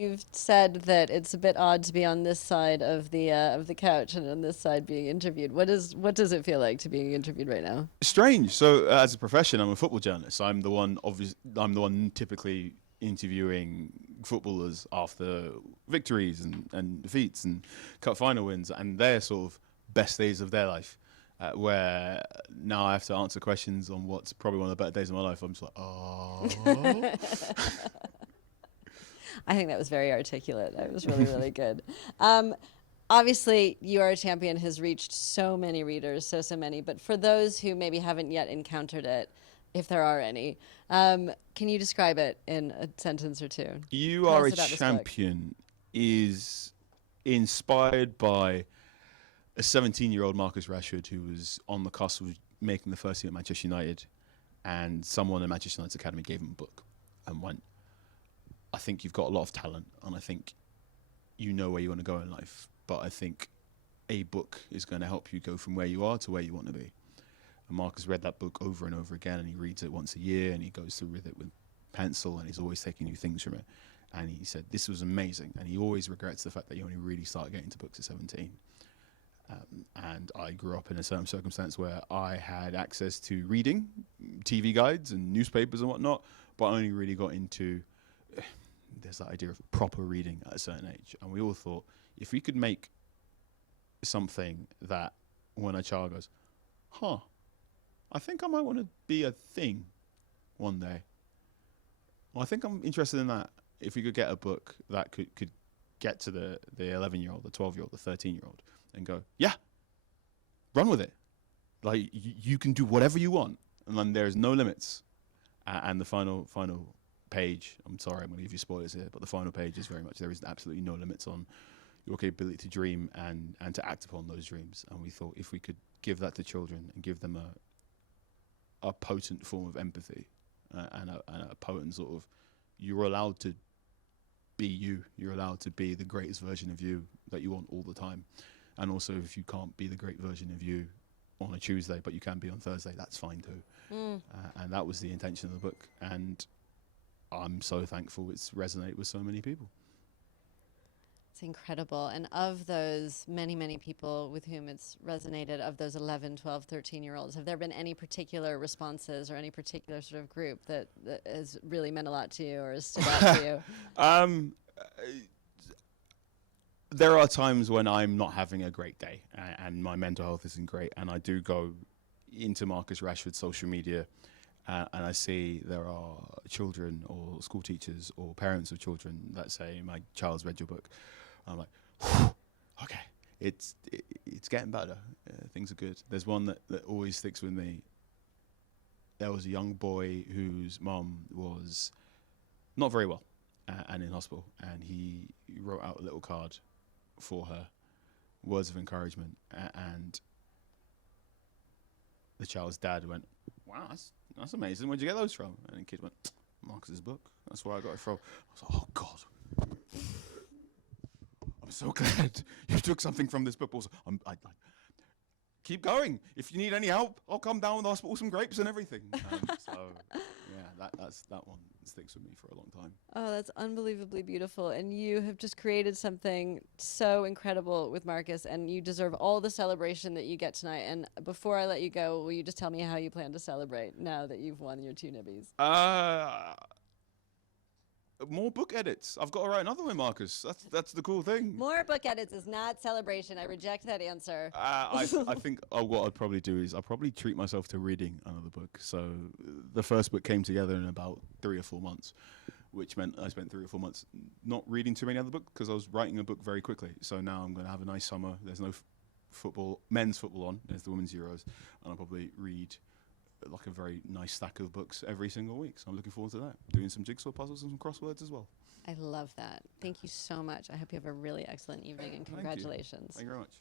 You've said that it's a bit odd to be on this side of the couch and on this side being interviewed. What does it feel like to being interviewed right now? Strange. So, as a profession, I'm a football journalist. I'm the one typically interviewing footballers after victories and defeats and cup final wins and their sort of best days of their life. Where now I have to answer questions on what's probably one of the better days of my life. I'm just like, oh. I think that was very articulate. That was really, really good. Um, Obviously, You Are a Champion has reached so many readers, so many. But for those who maybe haven't yet encountered it, if there are any, can you describe it in a sentence or two? You Tell Are us a about this book. Champion is inspired by a 17-year-old Marcus Rashford who was on the cusp of making the first team at Manchester United, and someone in Manchester United's academy gave him a book and went, I think you've got a lot of talent, and I think you know where you want to go in life, but I think a book is going to help you go from where you are to where you want to be. And Marcus read that book over and over again, and he reads it once a year, and he goes through with it with pencil, and he's always taking new things from it. And he said, this was amazing. And he always regrets the fact that he only really started getting into books at 17. And I grew up in a certain circumstance where I had access to reading, TV guides and newspapers and whatnot, but I only really got into, there's that idea of proper reading at a certain age. And we all thought, if we could make something that when a child goes, huh, I think I might want to be a thing one day. Well, I think I'm interested in that. If we could get a book that could get to the 11-year-old, the 12-year-old, the 13-year-old and go, yeah, run with it. Like, you can do whatever you want. And then there's no limits. And the final page, I'm sorry, I'm going to give you spoilers here, but the final page is very much, there is absolutely no limits on your capability to dream and to act upon those dreams. And we thought if we could give that to children and give them a potent form of empathy and a potent sort of, you're allowed to be you. You're allowed to be the greatest version of you that you want all the time. And also, if you can't be the great version of you on a Tuesday, but you can be on Thursday, that's fine too. And that was the intention of the book. And I'm so thankful it's resonated with so many people. It's incredible. And of those many people with whom it's resonated, of those 11, 12, 13-year-olds, have there been any particular responses or any particular sort of group that has really meant a lot to you or has stood out to you? There are times when I'm not having a great day and my mental health isn't great, and I do go into Marcus Rashford's social media and I see there are children or school teachers or parents of children that say, my child's read your book. I'm like, whew, okay, it's getting better. Things are good. There's one that always sticks with me. There was a young boy whose mum was not very well and in hospital, and he wrote out a little card for her, words of encouragement, and the child's dad went, wow, that's amazing. Where'd you get those from? And the kid went, Marcus's book. That's where I got it from. I was like, oh God, I'm so glad you took something from this book. Also, I keep going. If you need any help, I'll come down with the hospital, some grapes and everything. So yeah, that one sticks with me for a long time. Oh, that's unbelievably beautiful. And you have just created something so incredible with Marcus, and you deserve all the celebration that you get tonight. And before I let you go, will you just tell me how you plan to celebrate now that you've won your 2 Nibbies? More book edits. I've got to write another one, Marcus. That's the cool thing. More book edits is not celebration. I reject that answer. I think what I'd probably do is I'll probably treat myself to reading another book. So the first book came together in about 3 or 4 months, which meant I spent 3 or 4 months not reading too many other books because I was writing a book very quickly. So now I'm going to have a nice summer. There's no football, men's football on. There's the Women's Euros, and I'll probably read like a very nice stack of books every single week. So I'm looking forward to that. Doing some jigsaw puzzles and some crosswords as well. I love that. Thank you so much. I hope you have a really excellent evening, and congratulations. Thank you very much.